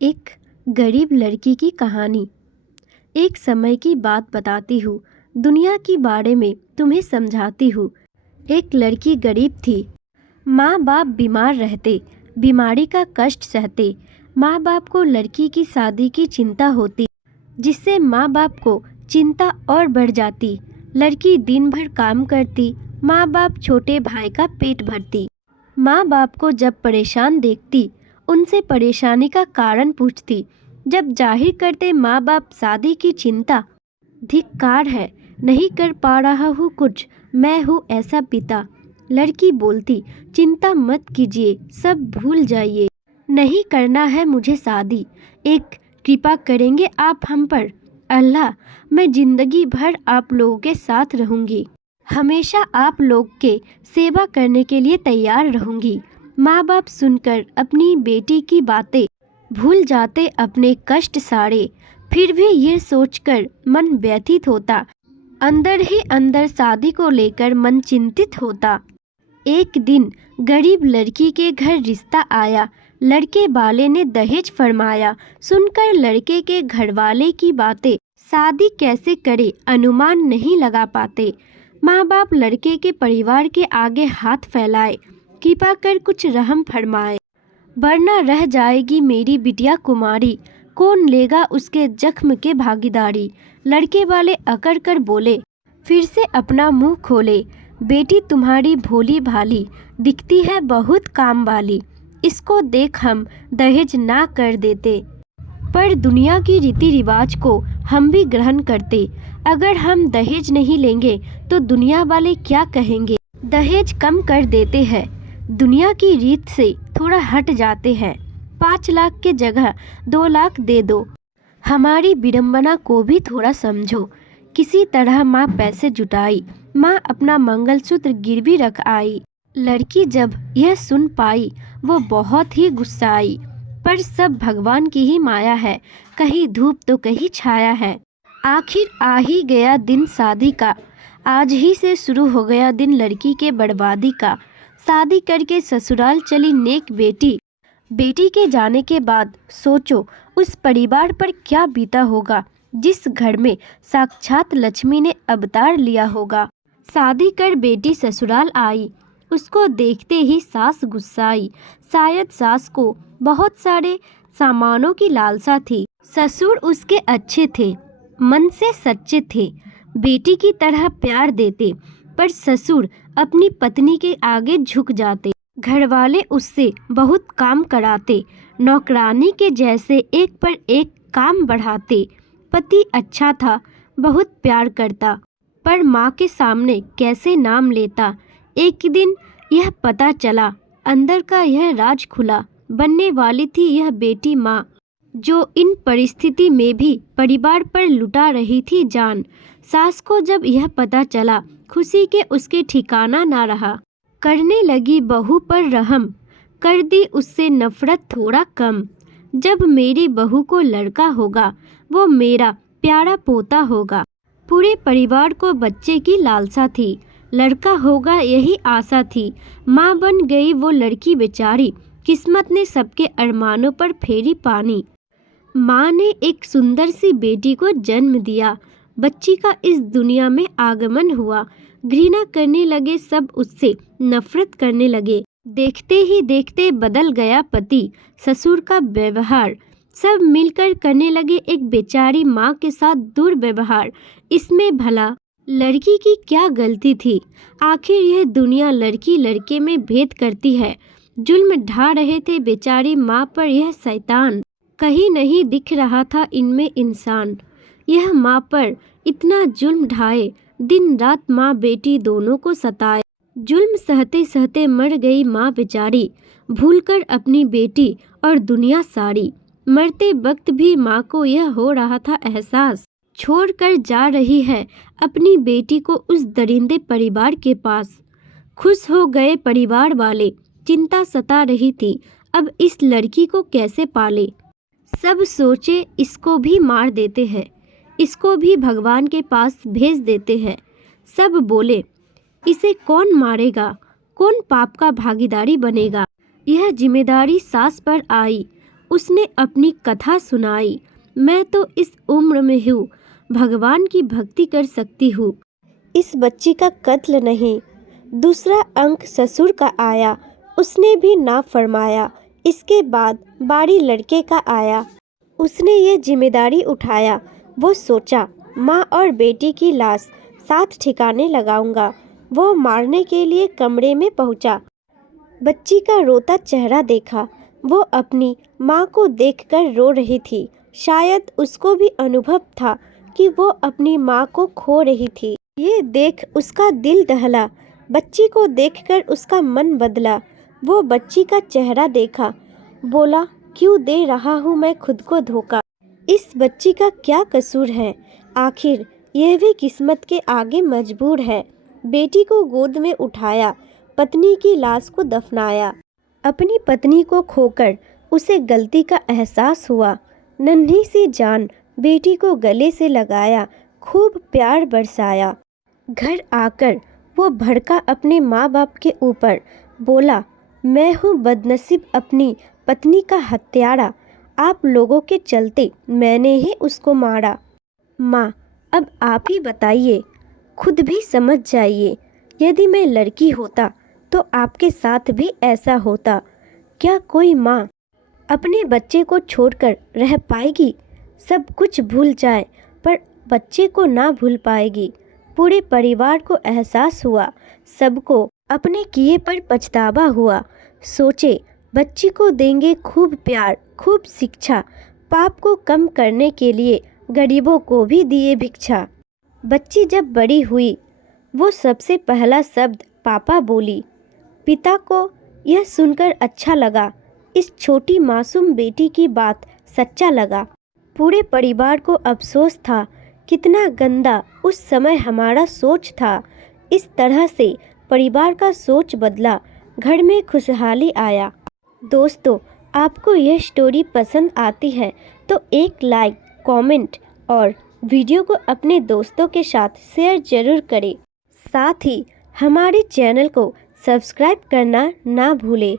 एक गरीब लड़की की कहानी। एक समय की बात बताती हूँ, दुनिया के बारे में तुम्हें समझाती हूँ। एक लड़की गरीब थी। माँ बाप बीमार रहते, बीमारी का कष्ट सहते। माँ बाप को लड़की की शादी की चिंता होती, जिससे माँ बाप को चिंता और बढ़ जाती। लड़की दिन भर काम करती, माँ बाप छोटे भाई का पेट भरती। माँ बाप को जब परेशान देखती, उनसे परेशानी का कारण पूछती। जब जाहिर करते माँ बाप शादी की चिंता, धिक्कार है, नहीं कर पा रहा हूँ कुछ, मैं हूँ ऐसा पिता। लड़की बोलती, चिंता मत कीजिए, सब भूल जाइए, नहीं करना है मुझे शादी। एक कृपा करेंगे आप हम पर? अल्लाह, मैं जिंदगी भर आप लोगों के साथ रहूंगी, हमेशा आप लोग के सेवा करने के लिए तैयार रहूंगी। माँ बाप सुनकर अपनी बेटी की बातें भूल जाते अपने कष्ट सारे। फिर भी ये सोचकर मन व्यथित होता, अंदर ही अंदर शादी को लेकर मन चिंतित होता। एक दिन गरीब लड़की के घर रिश्ता आया। लड़के वाले ने दहेज फरमाया। सुनकर लड़के के घरवाले की बातें, शादी कैसे करे अनुमान नहीं लगा पाते। माँ बाप लड़के के परिवार के आगे हाथ फैलाए, कृपा कर कुछ रहम फरमाए, वरना रह जाएगी मेरी बिटिया कुमारी, कौन लेगा उसके जख्म के भागीदारी। लड़के वाले अकड़ कर बोले, फिर से अपना मुंह खोले, बेटी तुम्हारी भोली भाली, दिखती है बहुत काम वाली, इसको देख हम दहेज ना कर देते। पर दुनिया की रीति रिवाज को हम भी ग्रहण करते। अगर हम दहेज नहीं लेंगे तो दुनिया वाले क्या कहेंगे। दहेज कम कर देते हैं, दुनिया की रीत से थोड़ा हट जाते हैं। 5 लाख के जगह 2 लाख दे दो, हमारी विडंबना को भी थोड़ा समझो। किसी तरह माँ पैसे जुटाई, माँ अपना मंगलसूत्र गिरवी रख आई। लड़की जब यह सुन पाई, वो बहुत ही गुस्साई। पर सब भगवान की ही माया है, कहीं धूप तो कहीं छाया है। आखिर आ ही गया दिन शादी का, आज ही से शुरू हो गया दिन लड़की के बर्बादी का। शादी करके ससुराल चली नेक बेटी, बेटी के जाने के बाद सोचो उस परिवार पर क्या बीता होगा, जिस घर में साक्षात लक्ष्मी ने अवतार लिया होगा। शादी कर बेटी ससुराल आई, उसको देखते ही सास गुस्साई। शायद सास को बहुत सारे सामानों की लालसा थी। ससुर उसके अच्छे थे, मन से सच्चे थे, बेटी की तरह प्यार देते। पर ससुर अपनी पत्नी के आगे झुक जाते। घरवाले उससे बहुत काम कराते, नौकरानी के जैसे एक पर एक काम बढ़ाते। पति अच्छा था, बहुत प्यार करता, पर माँ के सामने कैसे नाम लेता। एक दिन यह पता चला, अंदर का यह राज खुला, बनने वाली थी यह बेटी माँ, जो इन परिस्थिति में भी परिवार पर लुटा रही थी जान। सास को जब यह पता चला, खुशी के उसके ठिकाना ना रहा। करने लगी बहू पर रहम, कर दी उससे नफरत थोड़ा कम। जब मेरी बहू को लड़का होगा, वो मेरा प्यारा पोता होगा। पूरे परिवार को बच्चे की लालसा थी, लड़का होगा यही आशा थी। माँ बन गई वो लड़की बेचारी, किस्मत ने सबके अरमानों पर फेरी पानी। माँ ने एक सुंदर सी बेटी को जन्म दिया, बच्ची का इस दुनिया में आगमन हुआ। घृणा करने लगे सब उससे, नफरत करने लगे। देखते ही देखते बदल गया पति ससुर का व्यवहार। सब मिलकर करने लगे एक बेचारी माँ के साथ दुर्व्यवहार। इसमें भला लड़की की क्या गलती थी? आखिर यह दुनिया लड़की लड़के में भेद करती है। जुल्म ढा रहे थे बेचारी माँ पर यह शैतान, कहीं नहीं दिख रहा था इनमें इंसान। यह माँ पर इतना जुल्म ढाए, दिन रात माँ बेटी दोनों को सताए। जुल्म सहते सहते मर गई माँ बेचारी, भूलकर अपनी बेटी और दुनिया सारी। मरते वक्त भी माँ को यह हो रहा था एहसास, छोड़कर जा रही है अपनी बेटी को उस दरिंदे परिवार के पास। खुश हो गए परिवार वाले, चिंता सता रही थी अब इस लड़की को कैसे पाले। सब सोचे इसको भी मार देते हैं, इसको भी भगवान के पास भेज देते हैं। सब बोले, इसे कौन मारेगा, कौन पाप का भागीदारी बनेगा। यह जिम्मेदारी सास पर आई, उसने अपनी कथा सुनाई। मैं तो इस उम्र में हूँ, भगवान की भक्ति कर सकती हूँ। इस बच्ची का कत्ल नहीं। दूसरा अंक ससुर का आया, उसने भी ना फरमाया। इसके बाद बारी लड़के का आया, उसने ये जिम्मेदारी उठाया। वो सोचा माँ और बेटी की लाश साथ ठिकाने लगाऊंगा। वो मारने के लिए कमरे में पहुंचा। बच्ची का रोता चेहरा देखा। वो अपनी माँ को देखकर रो रही थी। शायद उसको भी अनुभव था कि वो अपनी माँ को खो रही थी। ये देख उसका दिल दहला। बच्ची को देखकर उसका मन बदला। वो बच्ची का चेहरा देखा, बोला क्यों दे रहा हूँ मैं खुद को धोखा। इस बच्ची का क्या कसूर है, आखिर यह भी किस्मत के आगे मजबूर है। बेटी को गोद में उठाया, पत्नी की लाश को दफनाया। अपनी पत्नी को खोकर उसे गलती का एहसास हुआ। नन्ही सी जान बेटी को गले से लगाया, खूब प्यार बरसाया। घर आकर वो भड़का अपने माँ बाप के ऊपर, बोला मैं हूँ बदनसीब अपनी पत्नी का हत्यारा। आप लोगों के चलते मैंने ही उसको मारा। माँ अब आप ही बताइए, खुद भी समझ जाइए। यदि मैं लड़की होता तो आपके साथ भी ऐसा होता। क्या कोई माँ अपने बच्चे को छोड़कर रह पाएगी? सब कुछ भूल जाए पर बच्चे को ना भूल पाएगी। पूरे परिवार को एहसास हुआ, सबको अपने किए पर पछतावा हुआ। सोचे बच्ची को देंगे खूब प्यार, खूब शिक्षा। पाप को कम करने के लिए गरीबों को भी दिए भिक्षा। बच्ची जब बड़ी हुई, वो सबसे पहला शब्द पापा बोली। पिता को यह सुनकर अच्छा लगा। इस छोटी मासूम बेटी की बात सच्चा लगा। पूरे परिवार को अफसोस था, कितना गंदा उस समय हमारा सोच था। इस तरह से परिवार का सोच बदला, घर में खुशहाली आया। दोस्तों, आपको यह स्टोरी पसंद आती है तो एक लाइक, कमेंट और वीडियो को अपने दोस्तों के साथ शेयर जरूर करें। साथ ही हमारे चैनल को सब्सक्राइब करना ना भूलें।